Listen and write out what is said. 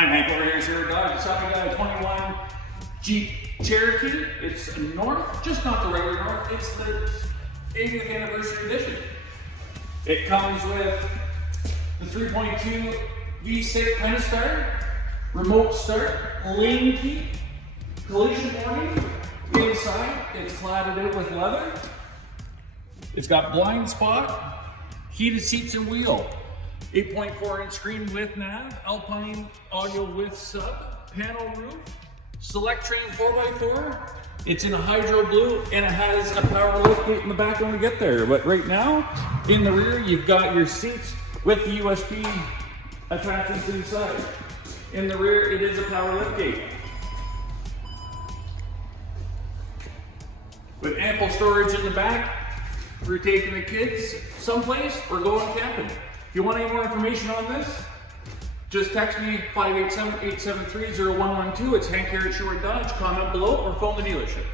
I'm Hank over here at Sherwood Dodge. It's up, we got a 21 Jeep Cherokee. It's north, just not the regular north. It's the 80th anniversary edition. It comes with the 3.2 V6 Pentastar, remote start, lane key, collision warning. Inside, it's cladded out with leather. It's got blind spot, heated seats and wheel. 8.4-inch screen with nav, Alpine audio with sub, panel roof, Selec-Terrain 4x4. It's in a hydro blue and it has a power liftgate in the back when we get there. But right now, in the rear, you've got your seats with the USB attachments inside. In the rear, it is a power liftgate. With ample storage in the back for taking the kids someplace or going camping. If you want any more information on this, just text me 587-873-0112. It's Hank here at Sherwood Dodge. Comment below or phone the dealership.